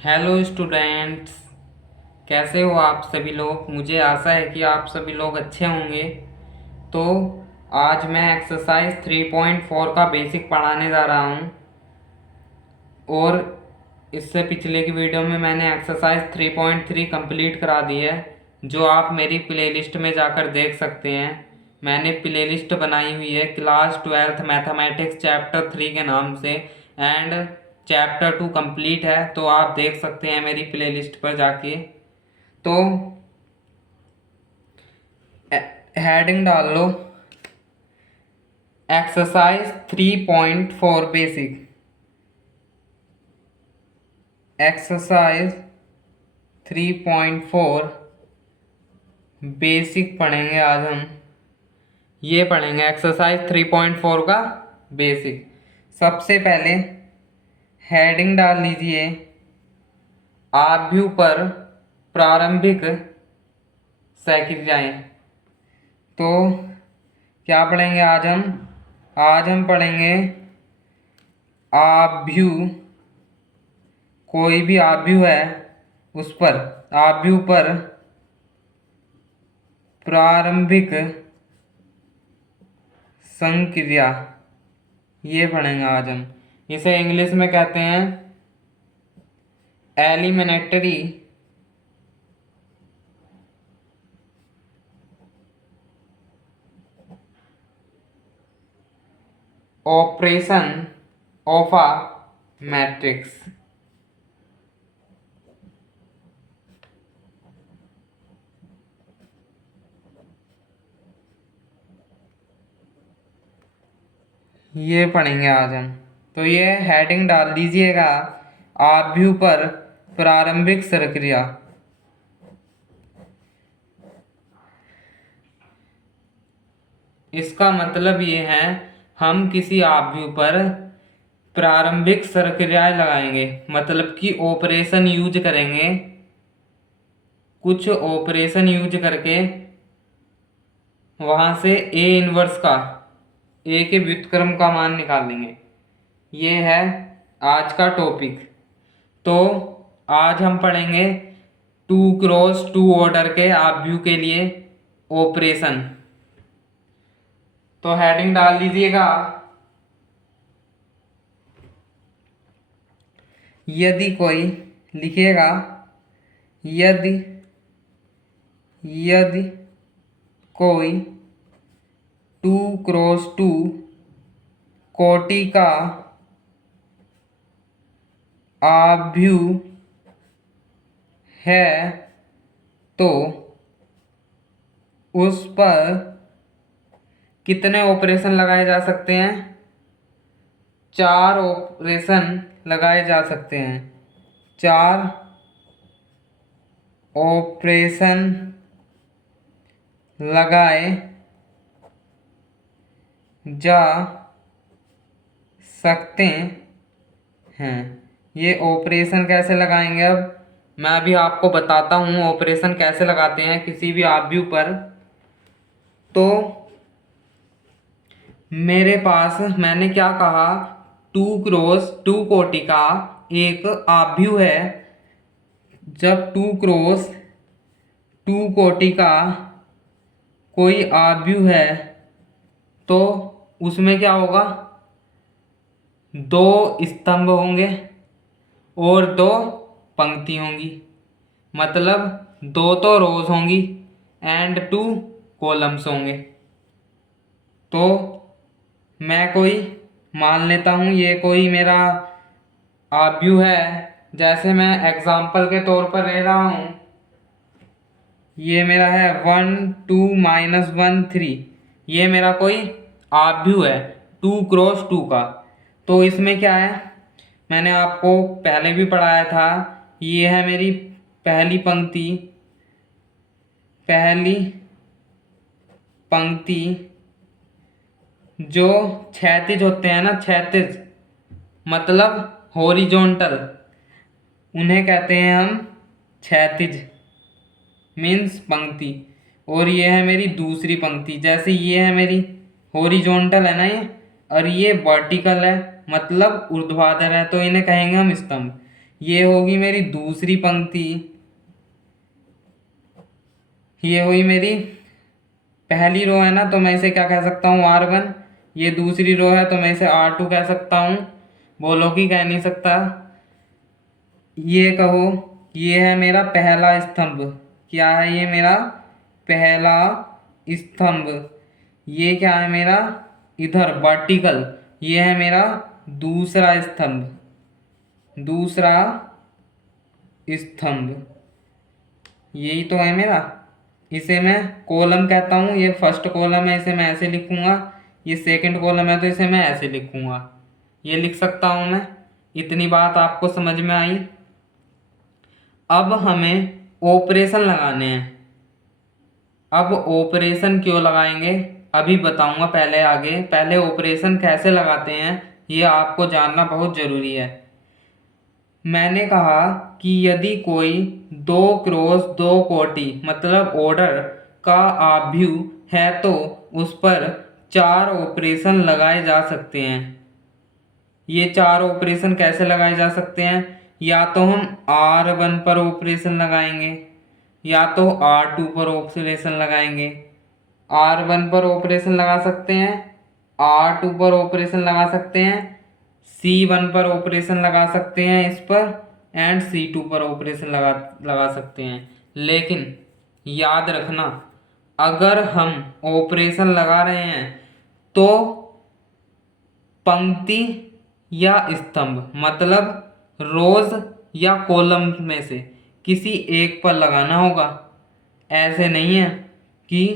Hello students. कैसे हो आप सभी लोग। मुझे आशा है कि आप सभी लोग अच्छे होंगे। तो आज मैं एक्सरसाइज 3.4 का बेसिक पढ़ाने जा रहा हूँ। और इससे पिछले की वीडियो में मैंने एक्सरसाइज 3.3 कंप्लीट करा दी है, जो आप मेरी प्लेलिस्ट में जाकर देख सकते हैं। मैंने प्लेलिस्ट बनाई हुई है क्लास 12th मैथमेटिक्स चैप्टर 3 के नाम से, एंड चैप्टर 2 कंप्लीट है, तो आप देख सकते हैं मेरी प्लेलिस्ट पर जाके। तो हेडिंग डाल लो, एक्सरसाइज 3.4 बेसिक। एक्सरसाइज 3.4 बेसिक पढ़ेंगे आज हम। ये पढ़ेंगे एक्सरसाइज 3.4 का बेसिक। सबसे पहले हेडिंग डाल लीजिए, आव्यूह पर प्रारंभिक सैकड़ियाएँ। तो क्या पढ़ेंगे आज हम पढ़ेंगे आव्यूह। कोई भी आव्यूह है उस पर, आव्यूह पर प्रारंभिक संक्रिया, ये पढ़ेंगे आज हम। इसे इंग्लिश में कहते हैं elementary operation of a matrix. ये पढ़ेंगे आज हम। तो ये हेडिंग डाल दीजिएगा, आव्यूह पर प्रारंभिक संक्रिया। इसका मतलब ये है, हम किसी आव्यूह पर प्रारंभिक संक्रियाएं लगाएंगे, मतलब कि ऑपरेशन यूज करेंगे। कुछ ऑपरेशन यूज करके वहां से ए इनवर्स का, ए के व्युत्क्रम का मान निकालेंगे। ये है आज का टॉपिक। तो आज हम पढ़ेंगे 2x2 ऑर्डर के आव्यूह के लिए ऑपरेशन। तो हेडिंग डाल दीजिएगा, यदि कोई लिखिएगा, यदि यदि कोई 2x2 कोटि का आव्यूह है तो उस पर कितने ऑपरेशन लगाए जा सकते हैं? 4 ऑपरेशन लगाए जा सकते हैं। 4 ऑपरेशन लगाए जा सकते हैं। ये ऑपरेशन कैसे लगाएंगे, अब मैं अभी आपको बताता हूँ ऑपरेशन कैसे लगाते हैं किसी भी आव्यूह पर। तो मेरे पास, मैंने क्या कहा, 2x2 कोटि का एक आव्यूह है। जब 2x2 कोटि का कोई आव्यूह है तो उसमें क्या होगा, 2 स्तंभ होंगे और 2 पंक्ति होंगी। मतलब 2 तो रोज होंगी एंड 2 कॉलम्स होंगे। तो मैं कोई मान लेता हूँ, ये कोई मेरा आव्यूह है। जैसे मैं एग्जाम्पल के तौर पर ले रहा हूँ, ये मेरा है 1 2 -1 3। ये मेरा कोई आव्यूह है 2x2 का। तो इसमें क्या है, मैंने आपको पहले भी पढ़ाया था। ये है मेरी पहली पंक्ति, पहली पंक्ति जो क्षैतिज होते हैं ना, क्षैतिज मतलब हॉरिजॉन्टल, उन्हें कहते हैं हम क्षैतिज, मीन्स पंक्ति। और ये है मेरी दूसरी पंक्ति। जैसे ये है मेरी हॉरिजॉन्टल है ना ये, और ये वर्टिकल है मतलब ऊर्ध्वाधर है, तो इन्हें कहेंगे हम स्तंभ। ये होगी मेरी दूसरी पंक्ति, ये हुई मेरी पहली रो है ना, तो मैं इसे क्या कह सकता हूँ R1। ये दूसरी रो है तो मैं इसे R2 कह सकता हूँ। बोलो कि कह नहीं सकता। ये कहो, ये है मेरा पहला स्तंभ। क्या है ये मेरा पहला स्तंभ। ये क्या है मेरा इधर वर्टिकल, ये है मेरा दूसरा स्तंभ, दूसरा स्तंभ। यही तो है मेरा। इसे मैं कॉलम कहता हूँ, ये फर्स्ट कॉलम है, इसे मैं ऐसे लिखूंगा। ये सेकंड कॉलम है तो इसे मैं ऐसे लिखूंगा। ये लिख सकता हूँ मैं। इतनी बात आपको समझ में आई। अब हमें ऑपरेशन लगाने हैं। अब ऑपरेशन क्यों लगाएंगे अभी बताऊंगा, पहले आगे पहले ऑपरेशन कैसे लगाते हैं ये आपको जानना बहुत ज़रूरी है। मैंने कहा कि यदि कोई 2x2 कोटि मतलब ऑर्डर का आव्यूह है तो उस पर 4 ऑपरेशन लगाए जा सकते हैं। ये 4 ऑपरेशन कैसे लगाए जा सकते हैं? या तो हम R1 पर ऑपरेशन लगाएंगे, या तो R2 पर ऑपरेशन लगाएंगे। R1 पर ऑपरेशन लगा सकते हैं, R2 पर ऑपरेशन लगा सकते हैं, C1 पर ऑपरेशन लगा सकते हैं इस पर, एंड C2 पर ऑपरेशन लगा सकते हैं। लेकिन याद रखना, अगर हम ऑपरेशन लगा रहे हैं तो पंक्ति या स्तंभ मतलब रोज या कॉलम में से किसी एक पर लगाना होगा। ऐसे नहीं है कि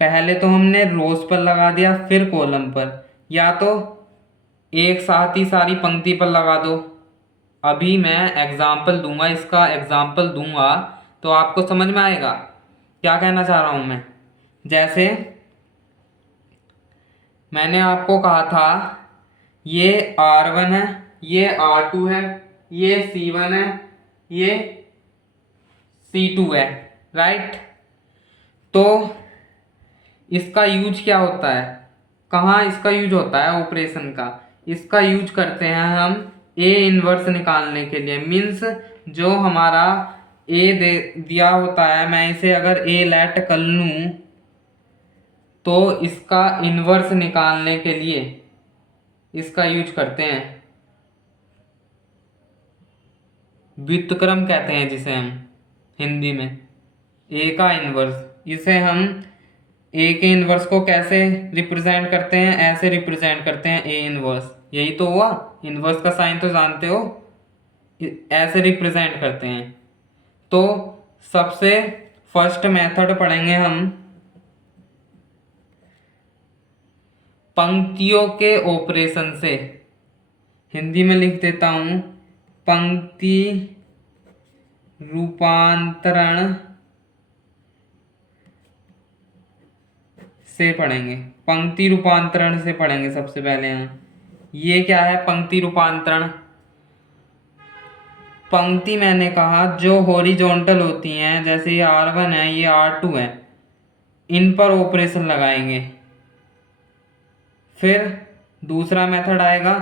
पहले तो हमने रोज पर लगा दिया फिर कॉलम पर, या तो एक साथ ही सारी पंक्ति पर लगा दो। अभी मैं एग्जाम्पल दूंगा, इसका एग्जाम्पल दूंगा तो आपको समझ में आएगा क्या कहना चाह रहा हूं मैं। जैसे मैंने आपको कहा था ये R1 है, ये R2 है, ये C1 है, ये C2 है, राइट। तो इसका यूज क्या होता है, कहाँ इसका यूज होता है ऑपरेशन का? इसका यूज करते हैं हम A इनवर्स निकालने के लिए। मीन्स जो हमारा A दे दिया होता है, मैं इसे अगर A लेट कर लूँ तो इसका इनवर्स निकालने के लिए इसका यूज करते हैं, व्युत्क्रम कहते हैं जिसे हम हिंदी में, ए का इनवर्स। इसे हम ए के इनवर्स को कैसे रिप्रेजेंट करते हैं? ऐसे रिप्रेजेंट करते हैं ए इनवर्स। यही तो हुआ, इनवर्स का साइन तो जानते हो, ऐसे रिप्रेजेंट करते हैं। तो सबसे फर्स्ट मेथड पढ़ेंगे हम पंक्तियों के ऑपरेशन से। हिंदी में लिख देता हूं, पंक्ति रूपांतरण से पढ़ेंगे। पंक्ति रूपांतरण से पढ़ेंगे सबसे पहले हम। ये क्या है पंक्ति रूपांतरण? पंक्ति मैंने कहा जो हॉरिजॉन्टल होती हैं, जैसे ये R1 है, ये R2 है, इन पर ऑपरेशन लगाएंगे। फिर दूसरा मेथड आएगा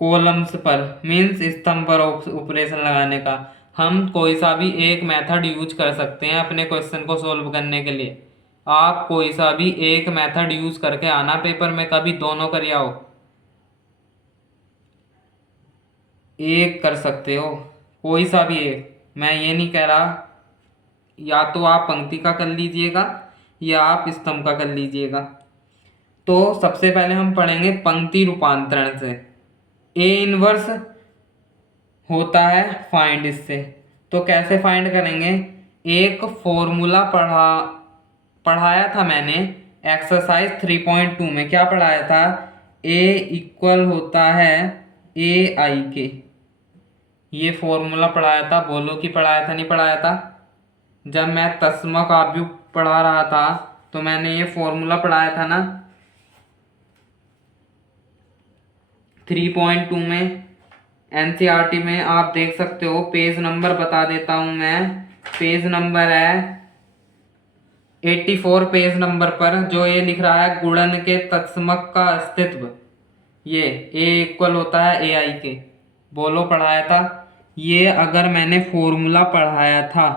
कॉलम्स पर, मीन्स स्तंभ पर ऑपरेशन लगाने का। हम कोई सा भी एक मेथड यूज कर सकते हैं अपने क्वेश्चन को सॉल्व करने के लिए। आप कोई सा भी एक मेथड यूज करके आना पेपर में, कभी दोनों कर आओ। एक कर सकते हो, कोई सा भी एक, मैं ये नहीं कह रहा। या तो आप पंक्ति का कर लीजिएगा या आप स्तंभ का कर लीजिएगा। तो सबसे पहले हम पढ़ेंगे पंक्ति रूपांतरण से। ए इनवर्स होता है फाइंड इससे। तो कैसे फाइंड करेंगे? एक फॉर्मूला पढ़ाया था मैंने एक्सरसाइज 3.2 में। क्या पढ़ाया था? ए इक्वल होता है ए आई के। ये फॉर्मूला पढ़ाया था, बोलो कि पढ़ाया था नहीं पढ़ाया था? जब मैं तस्मक आव्यूह पढ़ा रहा था तो मैंने ये फॉर्मूला पढ़ाया था ना 3.2 में। एनसीईआरटी में आप देख सकते हो, पेज नंबर बता देता हूं मैं। पेज नंबर है 84, पेज नंबर पर जो ये लिख रहा है गुणन के तत्समक का अस्तित्व, ये ए इक्वल होता है ए आई के। बोलो पढ़ाया था। ये अगर मैंने फॉर्मूला पढ़ाया था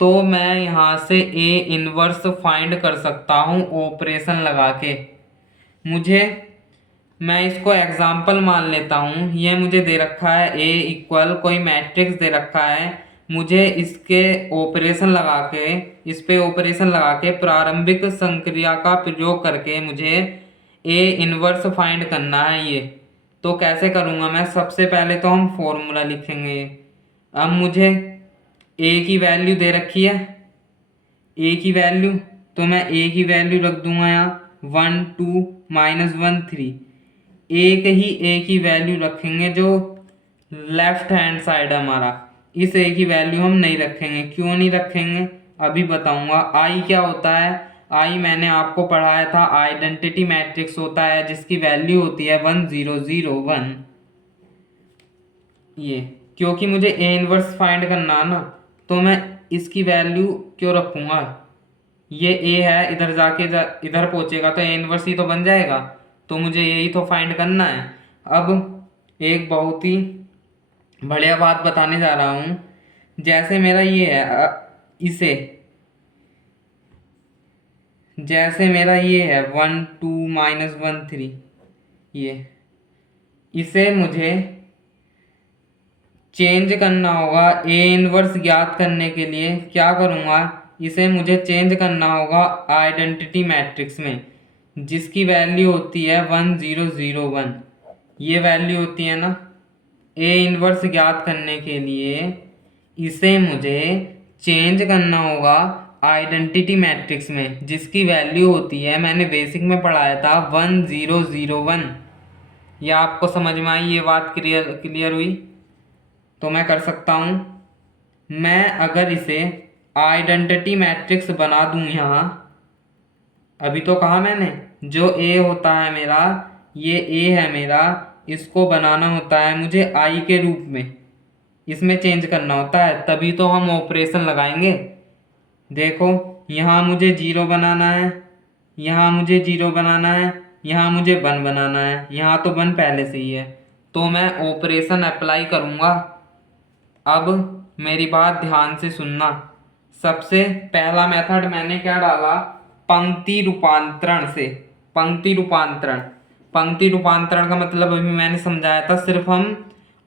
तो मैं यहाँ से ए इनवर्स फाइंड कर सकता हूँ ऑपरेशन लगा के। मुझे मैं इसको एग्जाम्पल मान लेता हूँ। ये मुझे दे रखा है ए इक्वल कोई मैट्रिक्स दे रखा है। मुझे इसके ऑपरेशन लगा के, इस पे ऑपरेशन लगा के प्रारंभिक संक्रिया का प्रयोग करके मुझे ए इनवर्स फाइंड करना है। ये तो कैसे करूँगा मैं? सबसे पहले तो हम फॉर्मूला लिखेंगे। अब मुझे ए की वैल्यू दे रखी है, ए की वैल्यू, तो मैं ए की वैल्यू रख दूंगा यहाँ 1 2 -1 3। एक ही ए की वैल्यू रखेंगे जो लेफ्ट हैंड साइड है हमारा। इस ए की वैल्यू हम नहीं रखेंगे। क्यों नहीं रखेंगे अभी बताऊंगा। आई क्या होता है? आई मैंने आपको पढ़ाया था, आइडेंटिटी मैट्रिक्स होता है जिसकी वैल्यू होती है 1 0 0 1। ये क्योंकि मुझे ए इनवर्स फाइंड करना है ना, तो मैं इसकी वैल्यू क्यों रखूँगा? ये ए है, इधर जाके इधर पहुँचेगा तो ए इनवर्स ही तो बन जाएगा। तो मुझे यही तो फाइंड करना है। अब एक बहुत ही बढ़िया बात बताने जा रहा हूँ। जैसे मेरा ये है, इसे जैसे मेरा ये है 1 2 -1 3, ये इसे मुझे चेंज करना होगा। ए इनवर्स ज्ञात करने के लिए क्या करूँगा? इसे मुझे चेंज करना होगा आइडेंटिटी मैट्रिक्स में, जिसकी वैल्यू होती है 1 0 0 1। ये वैल्यू होती है ना। ए इनवर्स ज्ञात करने के लिए इसे मुझे चेंज करना होगा आइडेंटिटी मैट्रिक्स में, जिसकी वैल्यू होती है, मैंने बेसिक में पढ़ाया था, 1 0 0 1। यह आपको समझ में आई? ये बात क्लियर हुई? तो मैं कर सकता हूँ। मैं अगर इसे आइडेंटिटी मैट्रिक्स बना दूँ यहाँ, अभी तो कहा मैंने जो ए होता है मेरा, ये ए है मेरा, इसको बनाना होता है मुझे आई के रूप में, इसमें चेंज करना होता है, तभी तो हम ऑपरेशन लगाएंगे। देखो यहाँ मुझे 0 बनाना है, यहाँ मुझे 0 बनाना है, यहाँ मुझे 1 बनाना है, यहाँ तो 1 पहले से ही है, तो मैं ऑपरेशन अप्लाई करूँगा। अब मेरी बात ध्यान से सुनना। सबसे पहला मेथड मैंने क्या डाला? पंक्ति रूपांतरण से। पंक्ति रूपांतरण, पंक्ति रूपांतरण का मतलब अभी मैंने समझाया था। सिर्फ हम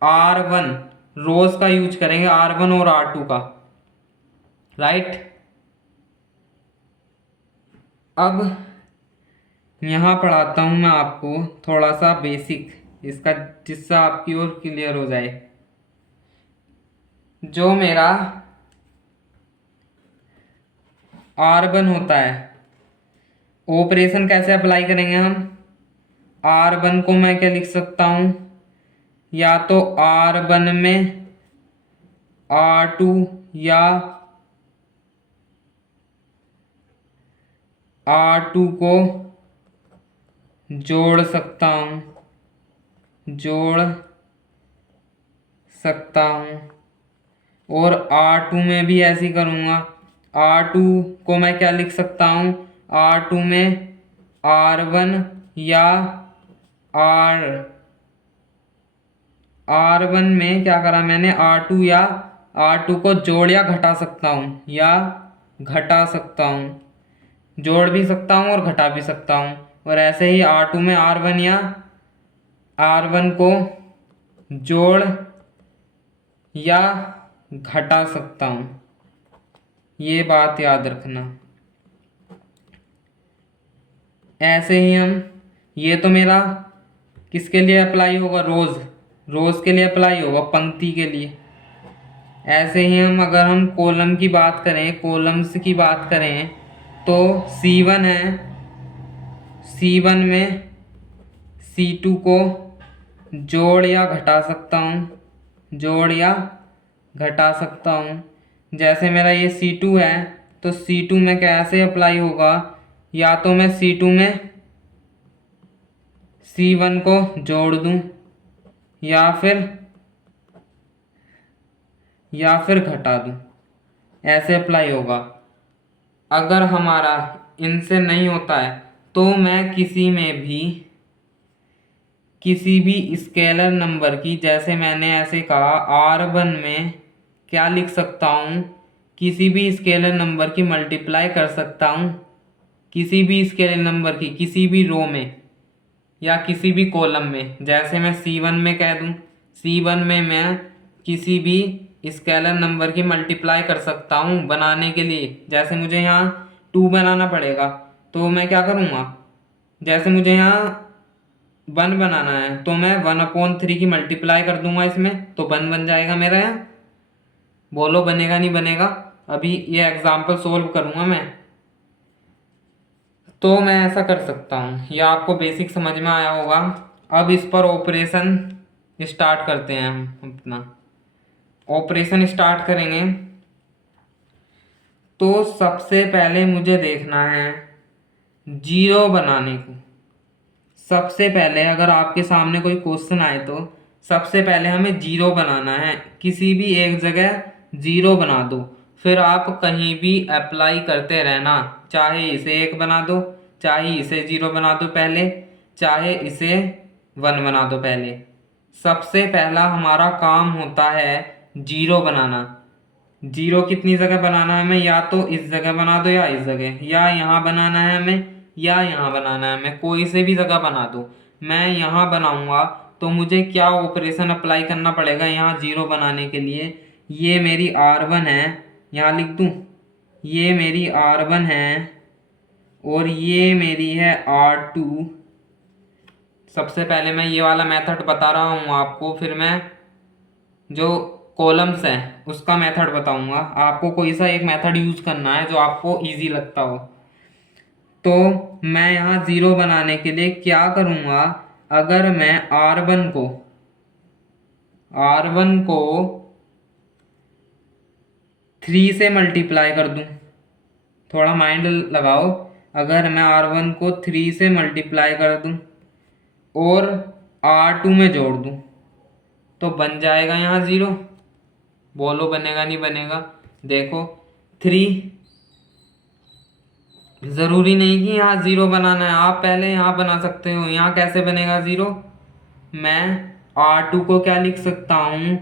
R1 रोज का यूज करेंगे, R1 और R2 का, राइट। अब यहाँ पढ़ाता हूँ मैं आपको थोड़ा सा बेसिक इसका, जिससे आपकी ओर क्लियर हो जाए। जो मेरा R1 होता है, ऑपरेशन कैसे अप्लाई करेंगे हम? R1 को मैं क्या लिख सकता हूँ? या तो R1 में R2 या R2 को जोड़ सकता हूँ, जोड़ सकता हूँ। और R2 में भी ऐसे ही करूँगा। R2 को मैं क्या लिख सकता हूँ? R2 में R1 या R1 में क्या करा मैंने? R2 या R2 को जोड़ या घटा सकता हूँ, या घटा सकता हूँ, जोड़ भी सकता हूँ और घटा भी सकता हूँ। और ऐसे ही R2 में R1 या R1 को जोड़ या घटा सकता हूँ। ये बात याद रखना। ऐसे ही हम, ये तो मेरा किसके लिए अप्लाई होगा? रोज के लिए अप्लाई होगा, पंक्ति के लिए। ऐसे ही अगर हम कॉलम की बात करें, कॉलम्स की बात करें, तो C1 है, C1 में C2 को जोड़ या घटा सकता हूँ, जोड़ या घटा सकता हूँ। जैसे मेरा ये C2 है, तो C2 में कैसे अप्लाई होगा? या तो मैं C2 में C1 को जोड़ दूँ या फिर घटा दूँ, ऐसे अप्लाई होगा। अगर हमारा इनसे नहीं होता है तो मैं किसी में भी किसी भी स्केलर नंबर की, जैसे मैंने ऐसे कहा R1 में क्या लिख सकता हूँ, किसी भी स्केलर नंबर की मल्टीप्लाई कर सकता हूँ किसी भी स्केलर नंबर की किसी भी रो में या किसी भी कॉलम में। जैसे मैं C1 में कह दूँ, C1 में मैं किसी भी स्केलर नंबर की मल्टीप्लाई कर सकता हूँ बनाने के लिए। जैसे मुझे यहाँ 2 बनाना पड़ेगा तो मैं क्या करूँगा, जैसे मुझे यहाँ 1 बनाना है तो मैं 1/3 की मल्टीप्लाई कर दूंगा इसमें, तो 1 बन जाएगा मेरा यहाँ। बोलो बनेगा नहीं बनेगा। अभी ये एग्जाम्पल सोल्व करूंगा मैं, तो मैं ऐसा कर सकता हूँ। ये आपको बेसिक समझ में आया होगा। अब इस पर ऑपरेशन स्टार्ट करते हैं। हम अपना ऑपरेशन स्टार्ट करेंगे तो सबसे पहले मुझे देखना है जीरो बनाने को। सबसे पहले अगर आपके सामने कोई क्वेश्चन आए तो सबसे पहले हमें जीरो बनाना है। किसी भी एक जगह जीरो बना दो, फिर आप कहीं भी अप्लाई करते रहना। चाहे इसे 1 बना दो, चाहे इसे 0 बना दो पहले, चाहे इसे 1 बना दो पहले। सबसे पहला हमारा काम होता है जीरो बनाना। जीरो कितनी जगह बनाना है हमें, या तो इस जगह बना दो या इस जगह, या यहाँ बनाना है हमें या यहाँ बनाना है हमें, कोई से भी जगह बना दो। मैं यहाँ बनाऊंगा तो मुझे क्या ऑपरेशन अप्लाई करना पड़ेगा यहाँ जीरो बनाने के लिए। ये मेरी R1 है, यहाँ लिख दूँ, ये मेरी R1 है और ये मेरी है R2। सबसे पहले मैं ये वाला मेथड बता रहा हूँ आपको, फिर मैं जो कॉलम्स हैं उसका मेथड बताऊंगा। आपको कोई सा एक मेथड यूज करना है जो आपको इजी लगता हो। तो मैं यहाँ जीरो बनाने के लिए क्या करूँगा, अगर मैं R1 को 3 से मल्टीप्लाई कर दूँ, थोड़ा माइंड लगाओ। अगर मैं R1 को 3 से मल्टीप्लाई कर दूँ और R2 में जोड़ दूँ तो बन जाएगा यहाँ जीरो। बोलो बनेगा नहीं बनेगा। देखो 3, ज़रूरी नहीं कि यहाँ जीरो बनाना है, आप पहले यहाँ बना सकते हो। यहाँ कैसे बनेगा जीरो, मैं R2 को क्या लिख सकता हूँ,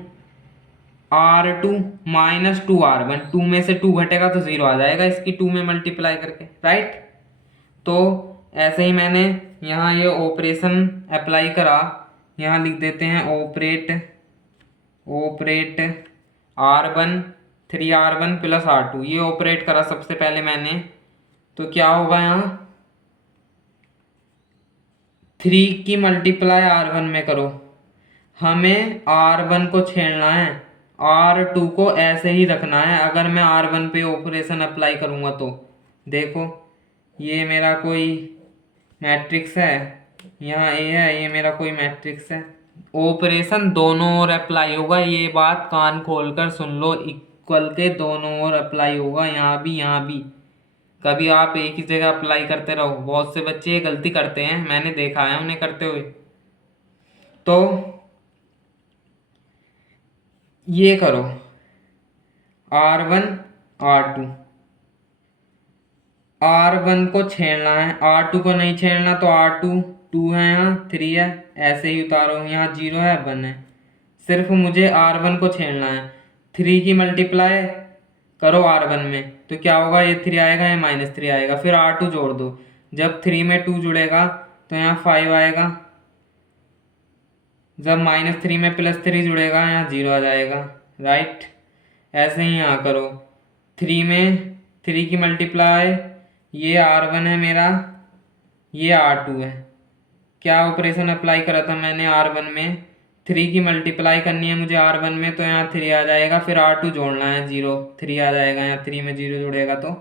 R2 माइनस 2R1। 2 में से 2 घटेगा तो जीरो आ जाएगा इसकी 2 में मल्टीप्लाई करके, राइट। तो ऐसे ही मैंने यहाँ ये ऑपरेशन अप्लाई करा। यहाँ लिख देते हैं operate R1 3R1 plus R2, ये ऑपरेट करा सबसे पहले मैंने। तो क्या होगा यहाँ 3 की मल्टीप्लाई R1 में करो। हमें R1 को छेड़ना है, R2 को ऐसे ही रखना है। अगर मैं R1 पे ऑपरेशन अप्लाई करूँगा तो देखो ये मेरा कोई मैट्रिक्स है, यहाँ ए है, ये मेरा कोई मैट्रिक्स है। ऑपरेशन दोनों ओर अप्लाई होगा, ये बात कान खोलकर सुन लो। इक्वल के दोनों ओर अप्लाई होगा, यहाँ भी यहाँ भी। कभी आप एक ही जगह अप्लाई करते रहो। बहुत से बच्चे ये गलती करते हैं, मैंने देखा है उन्हें करते हुए। तो ये करो R1 R2, R1 को छेड़ना है, R2 को नहीं छेड़ना। तो R2 2 है, यहाँ 3 है, ऐसे ही उतारो। यहाँ 0 है 1 है, सिर्फ मुझे R1 को छेड़ना है। 3 की मल्टीप्लाई करो R1 में तो क्या होगा, ये 3 आएगा, ये -3 आएगा। फिर R2 जोड़ दो, जब 3 में 2 जुड़ेगा तो यहाँ 5 आएगा। जब -3 में +3 जुड़ेगा यहाँ 0 आ जाएगा, राइट। ऐसे ही यहाँ करो। 3 में 3 की मल्टीप्लाई, ये R1 है मेरा, ये R2 है। क्या ऑपरेशन अप्लाई करा था मैंने R1 में, 3 की मल्टीप्लाई करनी है मुझे R1 में, तो यहाँ 3 आ जाएगा। फिर R2 जोड़ना है 0, 3 आ जाएगा। यहाँ 3 में 0 जुड़ेगा तो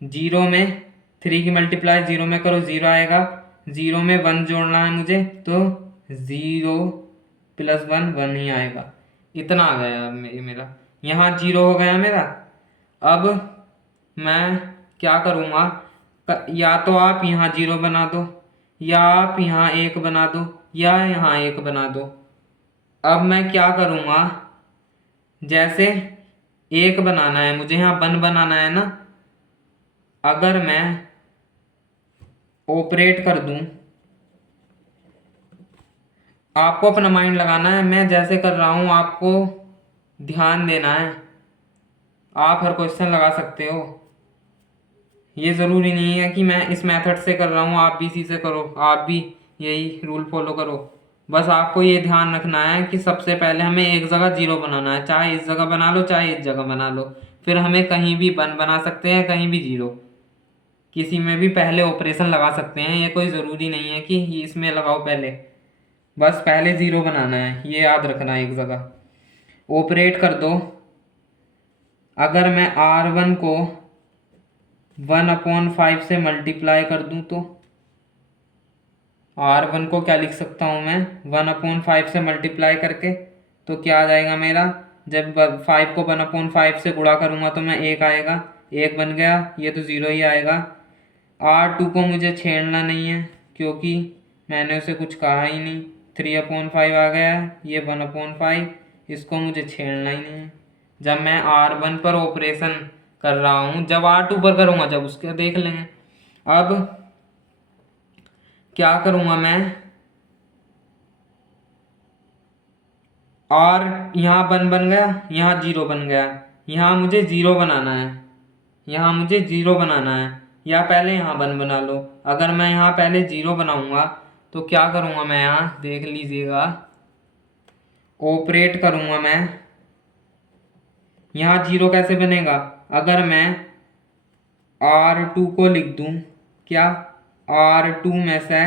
0 में 3 की मल्टीप्लाई 0 में करो, 0 आएगा। 0 में 1 जोड़ना है मुझे तो 0 + 1 1 ही आएगा। इतना आ गया मेरा, यहाँ 0 हो गया मेरा। अब मैं क्या करूँगा, या तो आप यहाँ 0 बना दो, या आप यहाँ 1 बना दो, या यहाँ 1 बना दो। अब मैं क्या करूँगा, जैसे 1 बनाना है मुझे, यहाँ 1 बनाना है ना। अगर मैं ऑपरेट कर दूँ आपको अपना माइंड लगाना है, मैं जैसे कर रहा हूँ आपको ध्यान देना है। आप हर क्वेश्चन लगा सकते हो, ये ज़रूरी नहीं है कि मैं इस मेथड से कर रहा हूँ आप भी इसी से करो, आप भी यही रूल फॉलो करो। बस आपको ये ध्यान रखना है कि सबसे पहले हमें एक जगह जीरो बनाना है, चाहे इस जगह बना लो चाहे इस जगह बना लो, फिर हमें कहीं भी वन बना सकते हैं, कहीं भी जीरो, किसी में भी पहले ऑपरेशन लगा सकते हैं। ये कोई ज़रूरी नहीं है कि ये इसमें लगाओ पहले, बस पहले ज़ीरो बनाना है, ये याद रखना है। एक जगह ऑपरेट कर दो। अगर मैं R1 को 1/5 से मल्टीप्लाई कर दूं तो R1 को क्या लिख सकता हूँ मैं, 1/5 से मल्टीप्लाई करके, तो क्या आ जाएगा मेरा, जब 5 को 1/5 से गुणा करूँगा तो मैं एक आएगा, एक बन गया, ये तो ज़ीरो ही आएगा। R2 को मुझे छेड़ना नहीं है क्योंकि मैंने उसे कुछ कहा ही नहीं, 3/5 आ गया है, ये 1/5, इसको मुझे छेड़ना ही नहीं है। जब मैं R1 पर ऑपरेशन कर रहा हूँ, जब R2 पर करूँगा जब उसके देख लेंगे। अब क्या करूँगा मैं, और यहाँ बन गया, यहाँ जीरो बन गया, यहाँ मुझे ज़ीरो बनाना है, यहाँ मुझे ज़ीरो बनाना है, या पहले यहाँ वन बना लो। अगर मैं यहाँ पहले ज़ीरो बनाऊँगा तो क्या करूँगा मैं, यहाँ देख लीजिएगा, ऑपरेट करूँगा मैं, यहाँ जीरो कैसे बनेगा, अगर मैं R2 को लिख दूँ, क्या R2 में से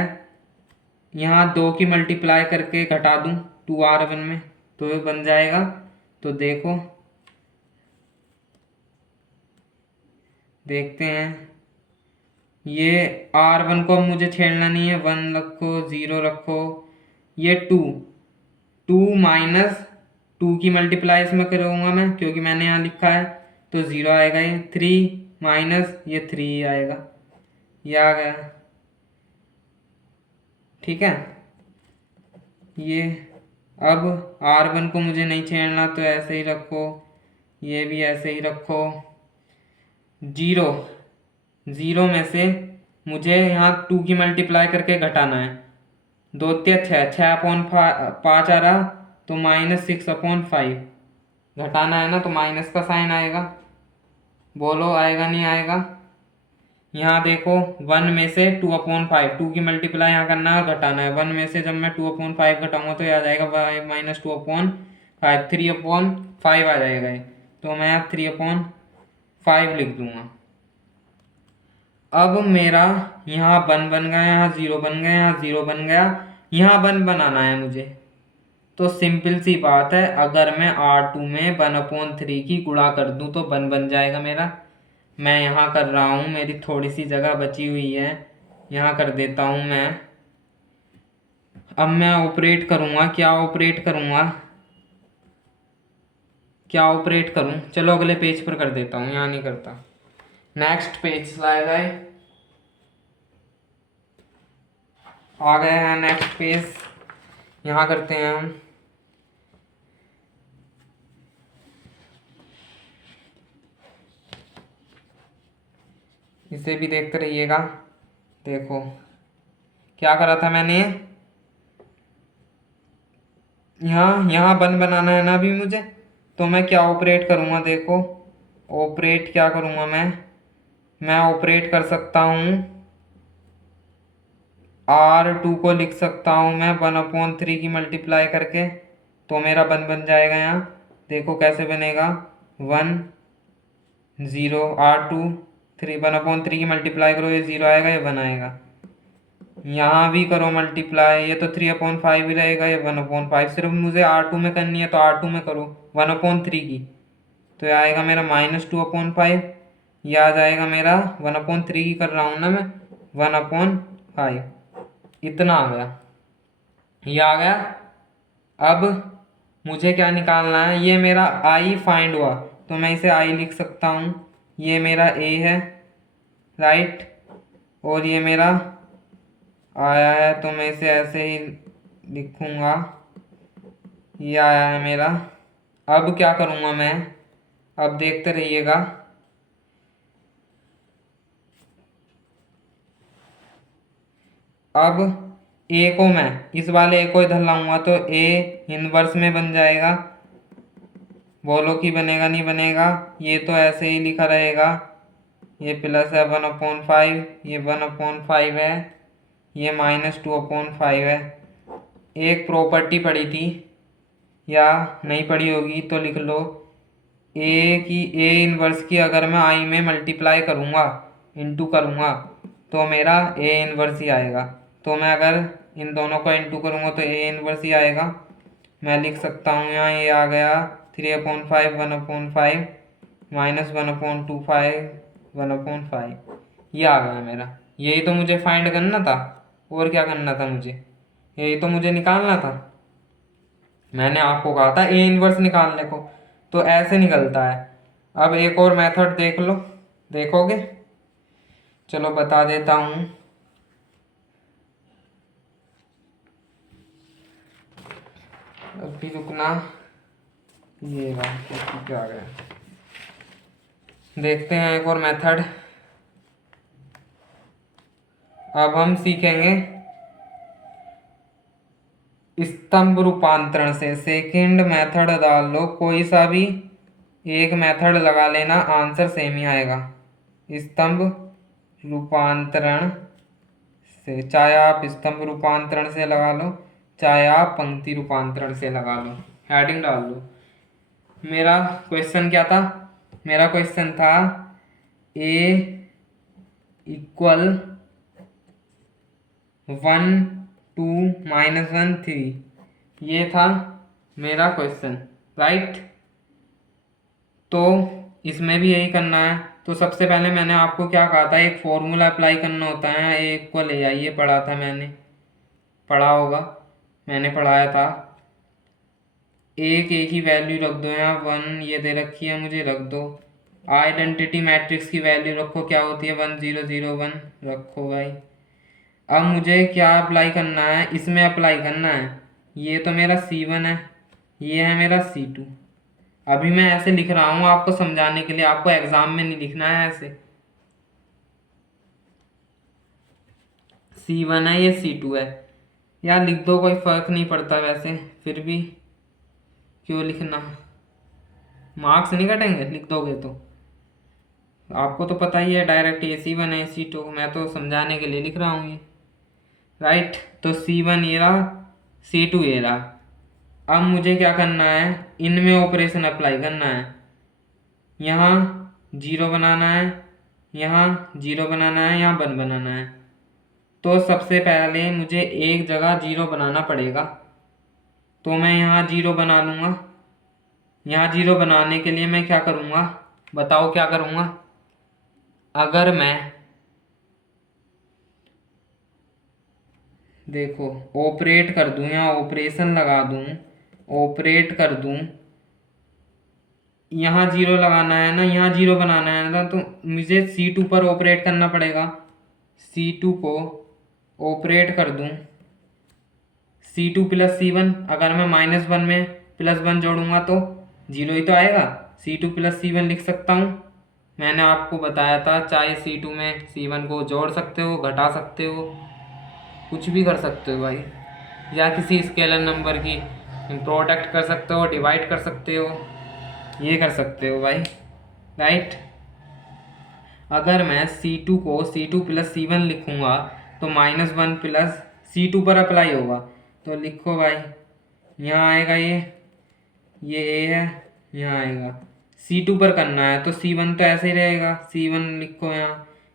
यहाँ दो की मल्टीप्लाई करके घटा दूँ 2R1 में, तो ये बन जाएगा। तो देखो, देखते हैं, ये R1 को अब मुझे छेड़ना नहीं है, 1 रखो, 0 रखो, ये 2 माइनस 2 की मल्टीप्लाई इसमें करूँगा मैं क्योंकि मैंने यहाँ लिखा है, तो 0 आएगा, ये 3 माइनस ये 3 आएगा, ये आ गया, ठीक है। ये अब R1 को मुझे नहीं छेड़ना तो ऐसे ही रखो, ये भी ऐसे ही रखो। जीरो, ज़ीरो में से मुझे यहाँ 2 की मल्टीप्लाई करके घटाना है, 2 तिया 6, 6/5 आ रहा, तो -6/5 घटाना है ना, तो माइनस का साइन आएगा, बोलो आएगा नहीं आएगा। यहाँ देखो 1 में से 2/5, 2 की मल्टीप्लाई यहाँ करना है और घटाना है, 1 में से जब मैं 2/5 घटाऊंगा तो याद आएगा -2/5, 3/5 आ जाएगा ये, तो मैं 3/5 लिख दूंगा। अब मेरा यहाँ 1 बन गया, यहाँ 0 बन गया, यहाँ 0 बन गया, यहाँ 1 बनाना है मुझे, तो सिंपल सी बात है, अगर मैं R2 में 1/3 की गुणा कर दूँ तो 1 बन जाएगा मेरा। मैं यहाँ कर रहा हूँ, मेरी थोड़ी सी जगह बची हुई है, यहाँ कर देता हूँ मैं। अब मैं ऑपरेट करूँगा, क्या ऑपरेट करूँगा, क्या ऑपरेट करूँ, चलो अगले पेज पर कर देता हूँ, यहाँ नहीं करता। नेक्स्ट पेज लाया जाए, आ गए हैं नेक्स्ट पेज, यहाँ करते हैं हम। इसे भी देखते रहिएगा। देखो क्या करा था मैंने, यहाँ 1 बनाना है ना अभी मुझे, तो मैं क्या ऑपरेट करूँगा, देखो ऑपरेट क्या करूँगा मैं ऑपरेट कर सकता हूँ, R2 को लिख सकता हूँ मैं 1/3 की मल्टीप्लाई करके, तो मेरा 1 बन जाएगा। यहाँ देखो कैसे बनेगा, 1 0 R2 3, 1/3 की मल्टीप्लाई करो, ये 0 आएगा, ये 1 आएगा, यहाँ भी करो मल्टीप्लाई, ये तो 3/5 ही रहेगा, ये 1/5, सिर्फ मुझे R2 में करनी है तो R2 में करो 1/3 की, तो ये आएगा मेरा -2/5, ये आ जाएगा मेरा 1/3 की कर रहा हूँ ना मैं, 1/5, इतना आ गया, ये आ गया। अब मुझे क्या निकालना है, ये मेरा I फाइंड हुआ, तो मैं इसे I लिख सकता हूँ, ये मेरा A है, राइट, और ये मेरा आया है, तो मैं इसे ऐसे ही लिखूँगा, ये आया है मेरा। अब क्या करूँगा मैं, अब देखते रहिएगा, अब ए को मैं इस वाले ए को इधर लाऊंगा तो ए इनवर्स में बन जाएगा। बोलो कि बनेगा नहीं बनेगा। ये तो ऐसे ही लिखा रहेगा, ये प्लस है 1/5, ये 1/5 है, ये -2/5 है। एक प्रॉपर्टी पड़ी थी या नहीं पड़ी होगी तो लिख लो, ए इनवर्स की अगर मैं आई में मल्टीप्लाई करूँगा, इंटू करूँगा, तो मेरा ए इनवर्स ही आएगा। तो मैं अगर इन दोनों को इंटू करूँगा तो ए इनवर्स ही आएगा। मैं लिख सकता हूँ यहाँ, ये आ गया 3/5 1/5 -1/25 1/5, ये आ गया मेरा। यही तो मुझे फाइंड करना था, और क्या करना था मुझे, यही तो मुझे निकालना था। मैंने आपको कहा था ए इनवर्स निकालने को, तो ऐसे निकलता है। अब एक और मेथड देख लो, देखोगे? चलो बता देता हूँ। अभी रुकना, ये बात क्या आ गया, देखते हैं एक और मेथड। अब हम सीखेंगे स्तंभ रूपांतरण से। सेकंड मेथड डाल लो, कोई सा भी एक मेथड लगा लेना, आंसर सेम ही आएगा। स्तंभ रूपांतरण से, चाहे आप स्तंभ रूपांतरण से लगा लो, चाहे आप पंक्ति रूपांतरण से लगा लो, हेडिंग डाल लो। मेरा क्वेश्चन क्या था? मेरा क्वेश्चन था ए इक्वल 1 2 -1 3, ये था मेरा क्वेश्चन, राइट? तो इसमें भी यही करना है। तो सबसे पहले मैंने आपको क्या कहा था, एक फॉर्मूला अप्लाई करना होता है, ए इक्वल ए आई, ये पढ़ा था मैंने, पढ़ा होगा, मैंने पढ़ाया था। एक ए की वैल्यू रख दो, यहाँ 1 ये दे रखी है मुझे, रख दो। आइडेंटिटी मैट्रिक्स की वैल्यू रखो, क्या होती है 1 0 0 1, रखो भाई। अब मुझे क्या अप्लाई करना है, इसमें अप्लाई करना है। ये तो मेरा C1 है, ये है मेरा C2। अभी मैं ऐसे लिख रहा हूँ आपको समझाने के लिए, आपको एग्जाम में नहीं लिखना है ऐसे। C1 है, ये C2 है, या लिख दो, कोई फर्क नहीं पड़ता वैसे, फिर भी क्यों लिखना, मार्क्स नहीं कटेंगे लिख दोगे तो। आपको तो पता ही है, डायरेक्ट ये C1 है C2, मैं तो समझाने के लिए लिख रहा हूँ ये, राइट? तो C1 ये रहा, C2 ये रहा। अब मुझे क्या करना है, इनमें ऑपरेशन अप्लाई करना है। यहाँ 0 बनाना है, यहाँ 0 बनाना है, यहाँ 1 बनाना है। तो सबसे पहले मुझे एक जगह 0 बनाना पड़ेगा, तो मैं यहाँ 0 बना लूँगा। यहाँ 0 बनाने के लिए मैं क्या करूँगा, बताओ क्या करूँगा? अगर मैं देखो ऑपरेट कर दूँ, यहाँ ऑपरेशन लगा दूँ, ऑपरेट कर दूँ, यहाँ 0 लगाना है ना, यहाँ 0 बनाना है ना, तो मुझे C2 पर ऑपरेट करना पड़ेगा। C2 को ऑपरेट कर दूँ, C2 + C1, अगर मैं -1 में +1 जोड़ूंगा तो 0 ही तो आएगा। C2 + C1 लिख सकता हूँ। मैंने आपको बताया था, चाहे C2 में C1 को जोड़ सकते हो, घटा सकते हो, कुछ भी कर सकते हो भाई, या किसी स्केलर नंबर की प्रोडक्ट कर सकते हो, डिवाइड कर सकते हो, ये कर सकते हो भाई, राइट? अगर मैं C2 को C2 + C1 लिखूँगा तो -1 + C2 पर अप्लाई होगा, तो लिखो भाई, यहाँ आएगा ये ए है, यहाँ आएगा। C2 पर करना है तो C1 तो ऐसे ही रहेगा, C1 लिखो,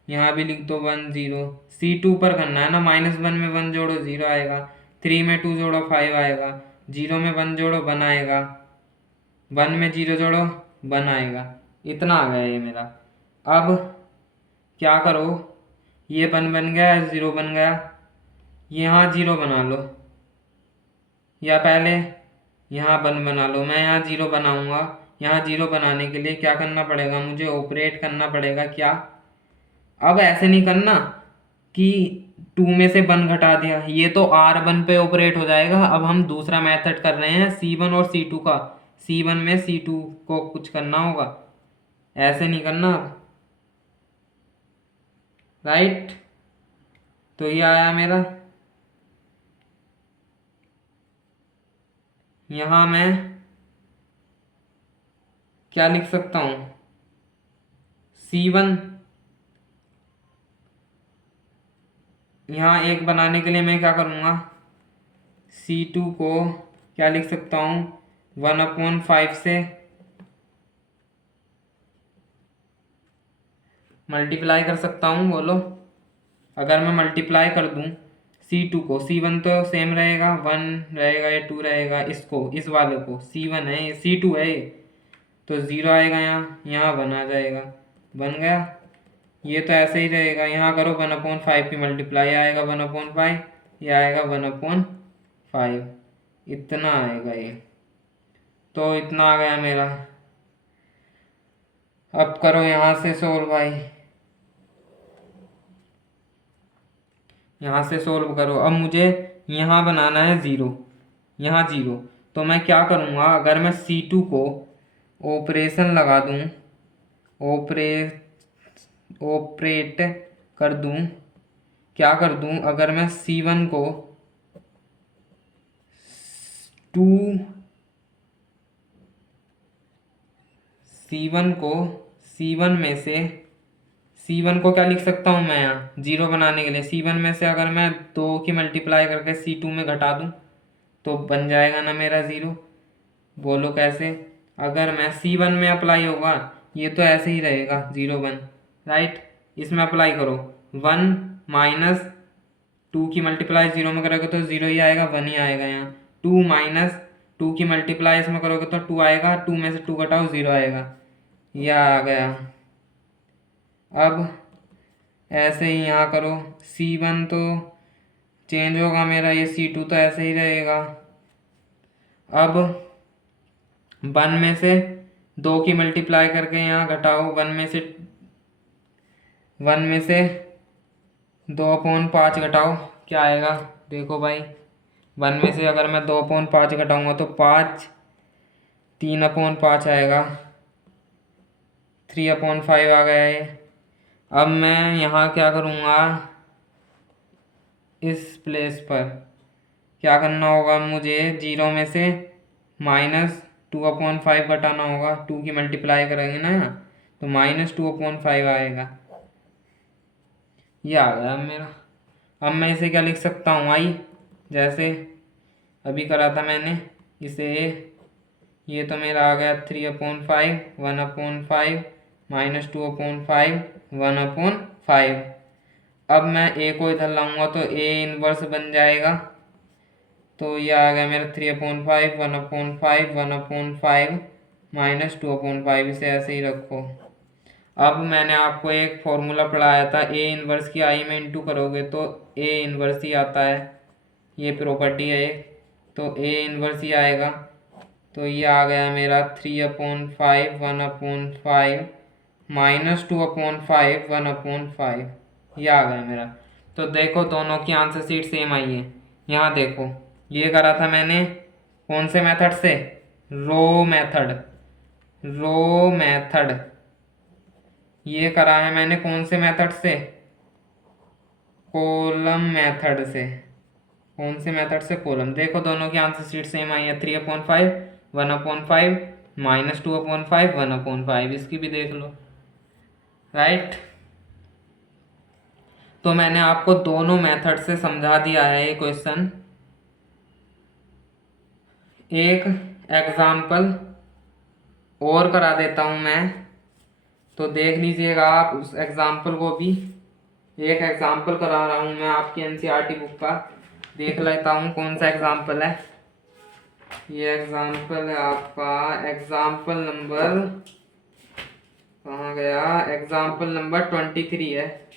यहाँ भी लिख दो 1 0। C2 पर करना है ना, -1 में 1 जोड़ो 0 आएगा, 3 में 2 जोड़ो 5 आएगा, 0 में 1 जोड़ो 1 आएगा, 1 में 0 जोड़ो 1 आएगा। इतना आ गया ये मेरा। अब क्या करो, ये 1 बन गया, 0 बन गया, यहाँ 0 बना लो, या पहले यहाँ 1 बना लो। मैं यहाँ 0 बनाऊँगा, यहाँ 0 बनाने के लिए क्या करना पड़ेगा, मुझे ऑपरेट करना पड़ेगा क्या? अब ऐसे नहीं करना कि 2 में से 1 घटा दिया, ये तो R1 पे ऑपरेट हो जाएगा। अब हम दूसरा मेथड कर रहे हैं C1 और C2 का, C1 में C2 को कुछ करना होगा, ऐसे नहीं करना, राइट? तो ये आया मेरा, यहाँ मैं क्या लिख सकता हूँ, C1। यहाँ एक बनाने के लिए मैं क्या करूँगा, C2 को क्या लिख सकता हूँ, 1/5 से मल्टीप्लाई कर सकता हूँ। बोलो, अगर मैं मल्टीप्लाई कर दूँ C2 को, C1 तो सेम रहेगा, 1 रहेगा या 2 रहेगा, इसको इस वाले को C1 है, ये C2 है, ये तो 0 आएगा, यहाँ 1 आ जाएगा, बन गया। ये तो ऐसे ही रहेगा, यहाँ करो 1/5 की मल्टीप्लाई, आएगा 1/5, ये आएगा 1/5, इतना आएगा ये। तो इतना आ गया मेरा। अब करो यहाँ से सोल्व भाई, यहाँ से सोल्व करो। अब मुझे यहाँ बनाना है 0, यहाँ 0। तो मैं क्या करूँगा, अगर मैं C2 को ऑपरेशन लगा दूँ, ऑपरेट कर दूँ, क्या कर दूँ, अगर मैं C1 को 2, C1 में से C1 को क्या लिख सकता हूँ मैं, यहाँ 0 बनाने के लिए C1 में से अगर मैं 2 की मल्टीप्लाई करके C2 में घटा दूँ तो बन जाएगा ना मेरा 0। बोलो कैसे, अगर मैं C1 में अप्लाई होगा, ये तो ऐसे ही रहेगा 0 1, राइट। इसमें अप्लाई करो 1 माइनस 2 की मल्टीप्लाई 0 में करोगे तो 0 ही आएगा, 1 ही आएगा। यहाँ 2 माइनस 2 की मल्टीप्लाई इसमें करोगे तो 2 आएगा, 2 में से 2 घटाओ 0 आएगा, यह आ गया। अब ऐसे ही यहाँ करो, C1 तो चेंज होगा मेरा, ये C2 तो ऐसे ही रहेगा। अब 1 में से 2 की मल्टीप्लाई करके यहाँ घटाओ, 1 में से 2/5 घटाओ, क्या आएगा देखो भाई। 1 में से अगर मैं 2/5 घटाऊंगा तो 5, 3/5 आएगा, 3/5 आ गया ये। अब मैं यहाँ क्या करूँगा, इस प्लेस पर क्या करना होगा, मुझे 0 में से -2/5 घटाना होगा। 2 की मल्टीप्लाई करेंगे ना यहाँ, तो -2/5 आएगा, ये आ गया मेरा। अब मैं इसे क्या लिख सकता हूँ, आई, जैसे अभी करा था मैंने इसे, ये तो मेरा आ गया 3/5, 1/5 -2/5, 1/5। अब मैं a को इधर लाऊंगा तो a इनवर्स बन जाएगा, तो ये आ गया मेरा 3/5, 1/5, 1/5 -2/5, इसे ऐसे ही रखो। अब मैंने आपको एक फॉर्मूला पढ़ाया था, a इनवर्स की i में इंटू करोगे तो a इनवर्स ही आता है, ये प्रॉपर्टी है एक, तो a इनवर्स ही आएगा। तो ये आ गया मेरा 3/5, 1/5 -2/5, 1/5, ये आ गया मेरा। तो देखो दोनों की आंसर शीट सेम आई है। यहाँ देखो, ये करा था मैंने कौन से मेथड से, रो मेथड। ये करा है मैंने कौन से मेथड से, कॉलम मेथड से। कौन से मेथड से, कॉलम। देखो दोनों की आंसर शीट सेम आई है, 3/5, 1/5 -2/5, 1/5, इसकी भी देख लो, राइट। तो मैंने आपको दोनों मेथड से समझा दिया है ये क्वेश्चन। एक एग्जाम्पल और करा देता हूँ मैं, तो देख लीजिएगा आप उस एग्जाम्पल को भी। एक एग्जाम्पल करा रहा हूँ मैं आपकी एनसीईआरटी बुक का, देख लेता हूँ कौन सा एग्जाम्पल है। ये एग्जाम्पल है आपका, एग्जाम्पल नंबर कहाँ गया, एग्जाम्पल नंबर 23 है।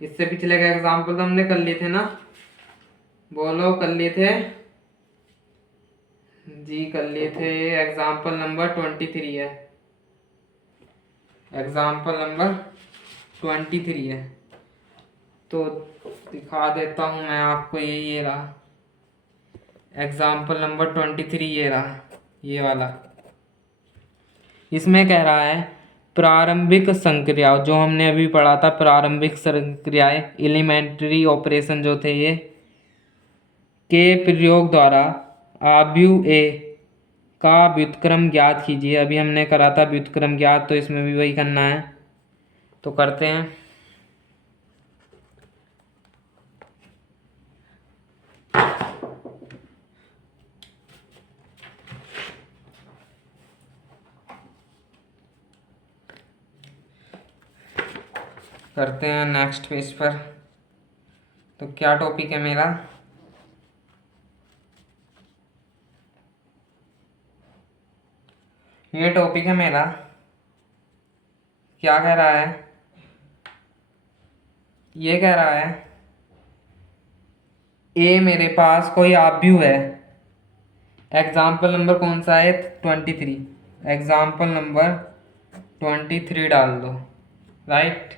इससे पिछले का एग्जाम्पल तो हमने कर लिए थे ना, बोलो कर लिए थे जी, कर लिए थे। एग्जाम्पल नंबर 23 है, एग्जाम्पल नंबर 23 है। तो दिखा देता हूँ मैं आपको, ये रहा एग्जाम्पल नंबर 23, ये रहा, ये वाला। इसमें कह रहा है प्रारंभिक संक्रिया, जो हमने अभी पढ़ा था, प्रारंभिक संक्रियाएं, एलिमेंट्री ऑपरेशन जो थे ये, के प्रयोग द्वारा आव्यूह ए का व्युत्क्रम ज्ञात कीजिए। अभी हमने करा था व्युत्क्रम ज्ञात, तो इसमें भी वही करना है, तो करते हैं। करते हैं नेक्स्ट पेज पर। तो क्या टॉपिक है मेरा? ये टॉपिक है मेरा, क्या कह रहा है? ये कह रहा है ए मेरे पास कोई आव्यूह है। एग्जाम्पल नंबर कौन सा है? 23। एग्जाम्पल नंबर 23 डाल दो, राइट।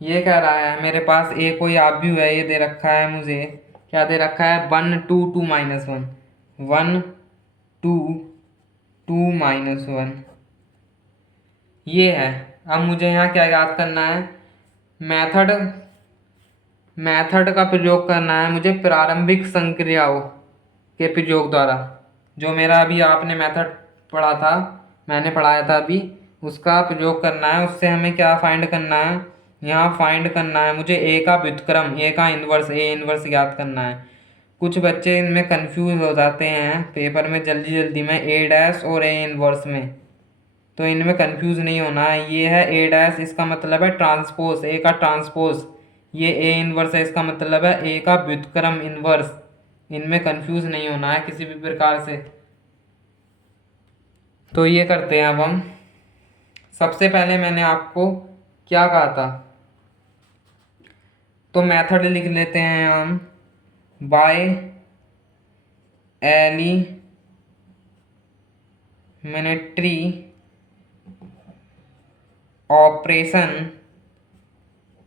ये कह रहा है मेरे पास ए कोई आव्यूह है, ये दे रखा है मुझे, क्या दे रखा है? 1 2 2 -1, 1 2 2 -1, ये है। अब मुझे यहाँ क्या याद करना है? मेथड का प्रयोग करना है मुझे प्रारंभिक संक्रियाओं के प्रयोग द्वारा। जो मेरा अभी आपने मेथड पढ़ा था, मैंने पढ़ाया था अभी, उसका प्रयोग करना है। उससे हमें क्या फाइंड करना है? यहाँ फाइंड करना है मुझे ए का व्युत्क्रम, ए का इन्वर्स, ए इन्वर्स याद करना है। कुछ बच्चे इनमें कंफ्यूज हो जाते हैं पेपर में जल्दी जल्दी में, ए डैश और ए इन्वर्स में, तो इनमें कंफ्यूज नहीं होना है। ये है ए डैश, इसका मतलब है ट्रांसपोज, ए का ट्रांसपोज। ये ए इन्वर्स है, इसका मतलब है ए का व्युत्क्रम इन्वर्स। इनमें कंफ्यूज नहीं होना है किसी भी प्रकार से। तो ये करते हैं अब हम। सबसे पहले मैंने आपको क्या कहा था? तो मेथड लिख लेते हैं हम, बाय एलिमेंट्री ऑपरेशन,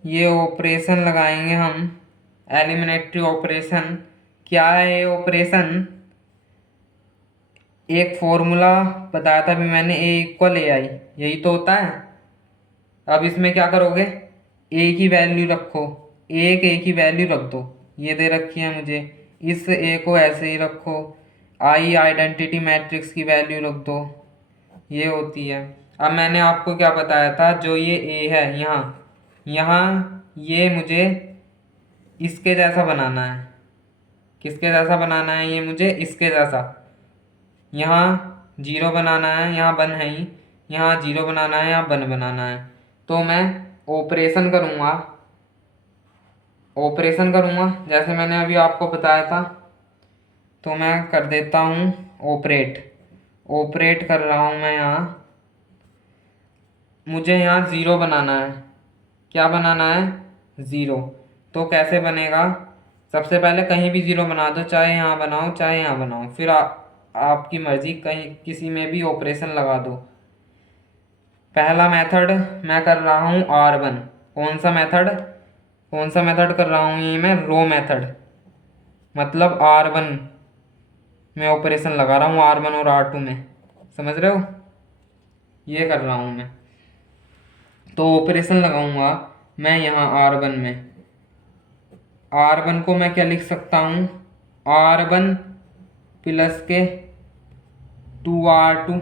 ये ऑपरेशन लगाएंगे हम, एलिमिनेटरी ऑपरेशन। क्या है ये ऑपरेशन? एक फॉर्मूला बताया था अभी मैंने, ए इक्वल ए आई, यही तो होता है। अब इसमें क्या करोगे? ए की वैल्यू रखो, ए की वैल्यू रख दो, ये दे रखी है मुझे। इस ए को ऐसे ही रखो, आई आइडेंटिटी मैट्रिक्स की वैल्यू रख दो, ये होती है। अब मैंने आपको क्या बताया था? जो ये ए है यहाँ ये मुझे इसके जैसा बनाना है। किसके जैसा बनाना है? ये मुझे इसके जैसा। यहाँ 0 बनाना है, यहाँ 1 है ही, यहाँ 0 बनाना है, यहाँ 1 बनाना है। तो मैं ऑपरेशन करूँगा जैसे मैंने अभी आपको बताया था। तो मैं कर देता हूँ ऑपरेट कर रहा हूँ मैं यहाँ। मुझे यहाँ 0 बनाना है। क्या बनाना है? 0। तो कैसे बनेगा? सबसे पहले कहीं भी 0 बना दो, चाहे यहाँ बनाओ चाहे यहाँ बनाओ, फिर आपकी मर्जी, कहीं किसी में भी ऑपरेशन लगा दो। पहला मेथड मैं कर रहा हूँ R1। कौन सा मेथड कर रहा हूँ? ये मैं रो मेथड, मतलब R1 में ऑपरेशन लगा रहा हूँ, R1 और R2 में, समझ रहे हो? ये कर रहा हूँ मैं। तो ऑपरेशन लगाऊंगा मैं यहाँ R1 में। R1 को मैं क्या लिख सकता हूँ? R1 प्लस के 2R2।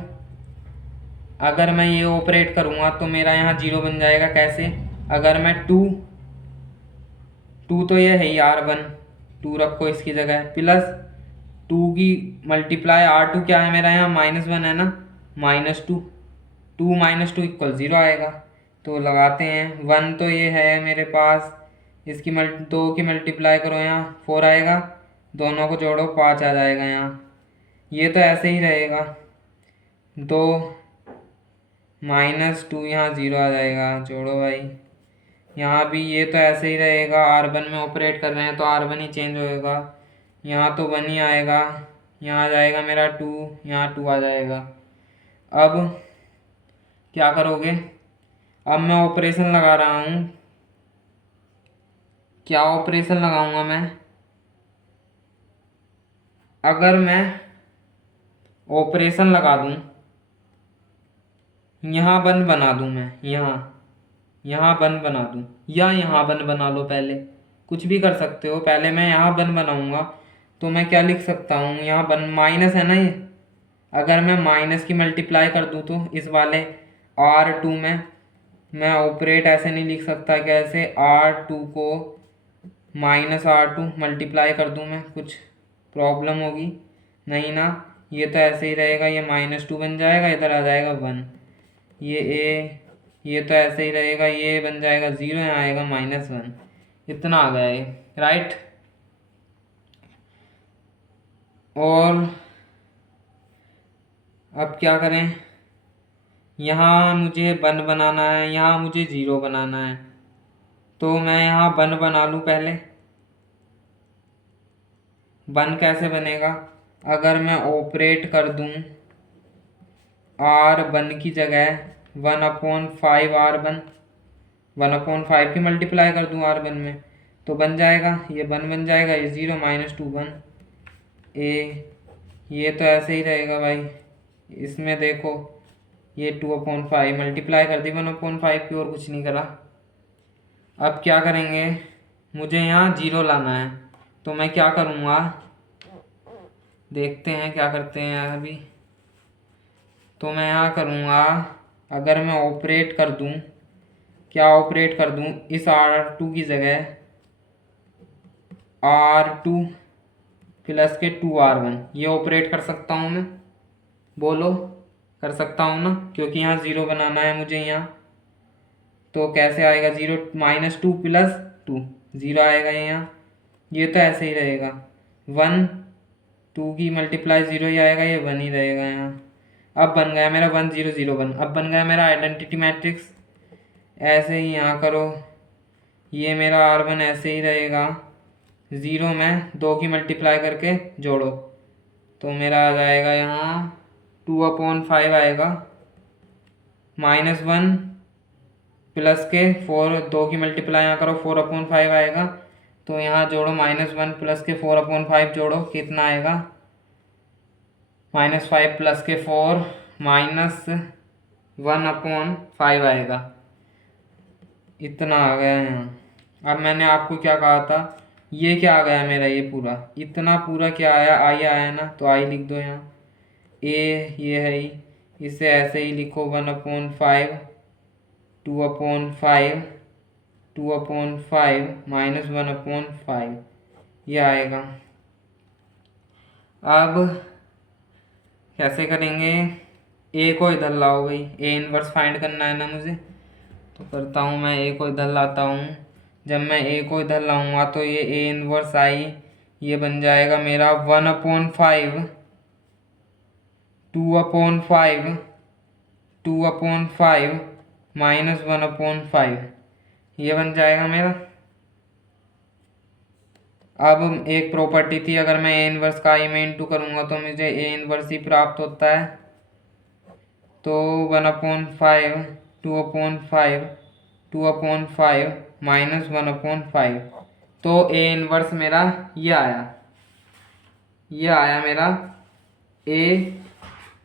अगर मैं ये ऑपरेट करूँगा तो मेरा यहाँ 0 बन जाएगा। कैसे? अगर मैं 2 तो ये है ही R1, 2 रखो इसकी जगह, प्लस 2 की मल्टीप्लाई R2 क्या है मेरा यहाँ? -1 है ना, -2, 2 - 2 = 0 आएगा। तो लगाते हैं 1, तो ये है मेरे पास, इसकी 2 की मल्टीप्लाई करो, यहाँ 4 आएगा, दोनों को जोड़ो 5 आ जाएगा यहाँ। ये तो ऐसे ही रहेगा, 2 -2, यहाँ 0 आ जाएगा, जोड़ो भाई। यहाँ भी ये तो ऐसे ही रहेगा, R1 में ऑपरेट कर रहे हैं तो R1 ही चेंज होएगा। यहाँ तो 1 ही आएगा, यहाँ आ जाएगा मेरा 2, यहाँ 2 आ जाएगा। अब क्या करोगे? अब मैं ऑपरेशन लगा रहा हूँ। क्या ऑपरेशन लगाऊंगा मैं? अगर मैं ऑपरेशन लगा दूं, यहाँ 1 बना दूं, मैं यहाँ 1 बना दूं, या यहाँ 1 बना लो, पहले कुछ भी कर सकते हो। पहले मैं यहाँ 1 बनाऊंगा, तो मैं क्या लिख सकता हूँ, यहाँ वन माइनस है ना ये, अगर मैं माइनस की मल्टीप्लाई कर दूँ तो इस वाले R2 में, मैं ऑपरेट ऐसे नहीं लिख सकता, कैसे R2 को -R2 मल्टीप्लाई कर दूँ मैं, कुछ प्रॉब्लम होगी नहीं ना। ये तो ऐसे ही रहेगा, ये -2 बन जाएगा, इधर आ जाएगा 1, ये ये तो ऐसे ही रहेगा, ये बन जाएगा 0, यहाँ आएगा -1, इतना आ गया ये, राइट। और अब क्या करें, यहाँ मुझे 1 बनाना है, यहाँ मुझे 0 बनाना है, तो मैं यहाँ 1 बना लूँ पहले। 1 कैसे बनेगा, अगर मैं ऑपरेट कर दूँ R1 की जगह 1/5 R1, 1/5 की मल्टीप्लाई कर दूँ R1 में, तो बन जाएगा, ये 1 बन जाएगा, ये 0 -2 1 ये तो ऐसे ही रहेगा भाई। इसमें देखो ये 2/5 मल्टीप्लाई कर दी 1/5 की, और कुछ नहीं करा। अब क्या करेंगे, मुझे यहाँ 0 लाना है, तो मैं क्या करूँगा, देखते हैं क्या करते हैं अभी। तो मैं यहाँ करूँगा, अगर मैं ऑपरेट कर दूँ, क्या ऑपरेट कर दूँ, इस R2 की जगह R2 प्लस के 2R1, ये ऑपरेट कर सकता हूँ मैं, बोलो कर सकता हूँ ना, क्योंकि यहाँ 0 बनाना है मुझे यहाँ। तो कैसे आएगा 0, -2 + 2 0 आएगा यहाँ, ये तो ऐसे ही रहेगा, 1 2 की मल्टीप्लाई 0 ही आएगा, ये 1 ही रहेगा यहाँ। अब बन गया मेरा 1 0 0 1, अब बन गया मेरा आइडेंटिटी मैट्रिक्स। ऐसे ही यहाँ करो, ये मेरा R1 ऐसे ही रहेगा, 0 में 2 की मल्टीप्लाई करके जोड़ो, तो मेरा आ जाएगा यहाँ 2/5 आएगा, -1 प्लस के 4, 2 की मल्टीप्लाई यहाँ करो 4/5 आएगा, तो यहाँ जोड़ो -1 प्लस के 4/5 जोड़ो, कितना आएगा, -5 प्लस के 4 -1/5 आएगा, इतना आ गया यहाँ। अब मैंने आपको क्या कहा था, ये क्या आ गया मेरा, ये पूरा इतना पूरा क्या आया, आई आया ना, तो आई लिख दो यहाँ, ये है ही, इसे ऐसे ही लिखो 1/5 2/5 2/5 -1/5, ये आएगा। अब कैसे करेंगे, ए को इधर लाओ भाई, ए इनवर्स फाइंड करना है ना मुझे, तो करता हूँ मैं, ए को इधर लाता हूँ। जब मैं ए को इधर लाऊंगा तो ये ए इनवर्स आई, ये बन जाएगा मेरा 1/5 2/5 2/5 -1/5, ये बन जाएगा मेरा। अब एक प्रॉपर्टी थी, अगर मैं ए इनवर्स का आई में इंटू करूँगा तो मुझे ए इनवर्स ही प्राप्त होता है, तो 1/5 2/5 2/5 -1/5, तो ए इनवर्स मेरा ये आया मेरा ए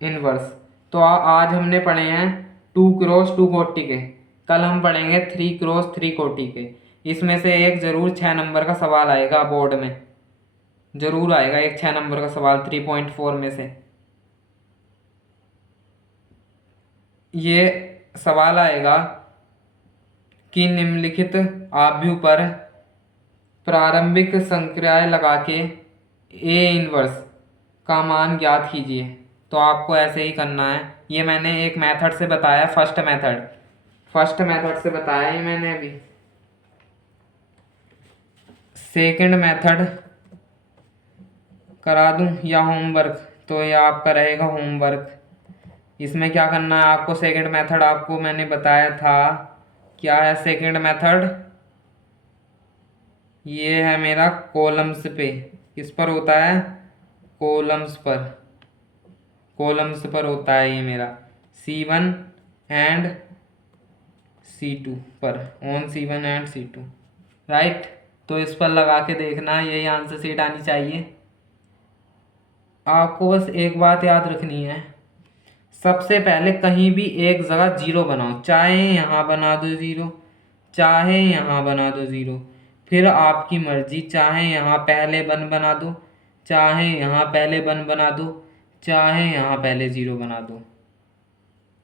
इनवर्स। तो आज हमने पढ़े हैं 2x2 कोटि के, कल हम पढ़ेंगे 3x3 कोटि के। इसमें से एक जरूर 6 नंबर का सवाल आएगा बोर्ड में, जरूर आएगा एक 6 नंबर का सवाल 3.4 में से। ये सवाल आएगा कि निम्नलिखित आव्यूह पर प्रारंभिक संक्रियाएं लगा के ए इनवर्स का मान ज्ञात कीजिए। तो आपको ऐसे ही करना है, ये मैंने एक मेथड से बताया, फर्स्ट मेथड से बताया ये मैंने अभी। सेकंड मेथड करा दूं या होमवर्क, तो ये आपका रहेगा होमवर्क। इसमें क्या करना है आपको, सेकंड मेथड आपको मैंने बताया था, क्या है सेकंड मेथड, ये है मेरा कॉलम्स पे, किस पर होता है, कॉलम्स पर होता है ये मेरा, C1 एंड C2 पर, on C1 and C2, right. तो इस पर लगा के देखना, यही आंसर सीट आनी चाहिए। आपको बस एक बात याद रखनी है, सबसे पहले कहीं भी एक जगह 0 बनाओ, चाहे यहाँ बना दो 0, चाहे यहाँ बना दो 0, फिर आपकी मर्जी, चाहे यहाँ पहले 1 बना दो, चाहे यहाँ पहले 1 बना दो, चाहे यहाँ पहले 0 बना दो।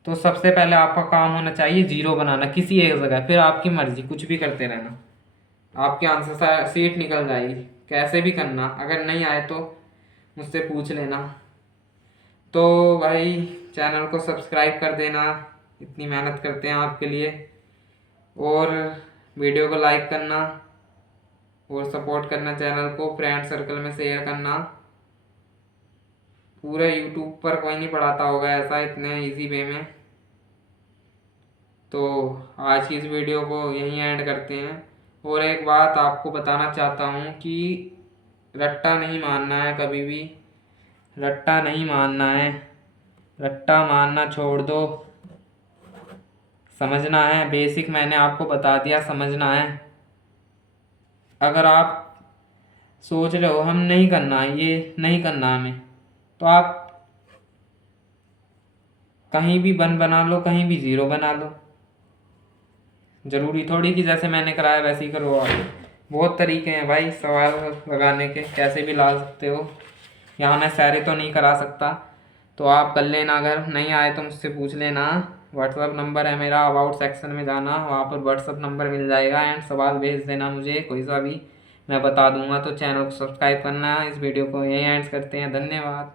तो सबसे पहले आपका काम होना चाहिए 0 बनाना किसी एक जगह, फिर आपकी मर्जी, कुछ भी करते रहना, आपके आंसर सीट निकल जाएगी। कैसे भी करना, अगर नहीं आए तो मुझसे पूछ लेना। तो भाई चैनल को सब्सक्राइब कर देना, इतनी मेहनत करते हैं आपके लिए, और वीडियो को लाइक करना और सपोर्ट करना, चैनल को फ्रेंड सर्कल में शेयर करना। पूरे यूट्यूब पर कोई नहीं पढ़ाता होगा ऐसा इतने इजी वे में। तो आज की इस वीडियो को यहीं एंड करते हैं। और एक बात आपको बताना चाहता हूँ कि रट्टा नहीं मारना है कभी भी, रट्टा नहीं मारना है, रट्टा मारना छोड़ दो। समझना है, बेसिक मैंने आपको बता दिया, समझना है। अगर आप सोच रहे हो हम नहीं करना है, ये नहीं करना हमें, तो आप कहीं भी 1 बना लो, कहीं भी 0 बना लो। ज़रूरी थोड़ी कि जैसे मैंने कराया वैसे ही करो आप। बहुत तरीके हैं भाई सवाल लगाने के, कैसे भी ला सकते हो। यहाँ मैं सारे तो नहीं करा सकता, तो आप कर लेना, अगर नहीं आए तो मुझसे पूछ लेना। व्हाट्सअप नंबर है मेरा, अबाउट सेक्शन में जाना, वहाँ पर व्हाट्सअप नंबर मिल जाएगा, एंड सवाल भेज देना मुझे कोई सा भी, मैं बता दूंगा। तो चैनल को सब्सक्राइब करना। इस वीडियो को यहीं एंड करते हैं, धन्यवाद।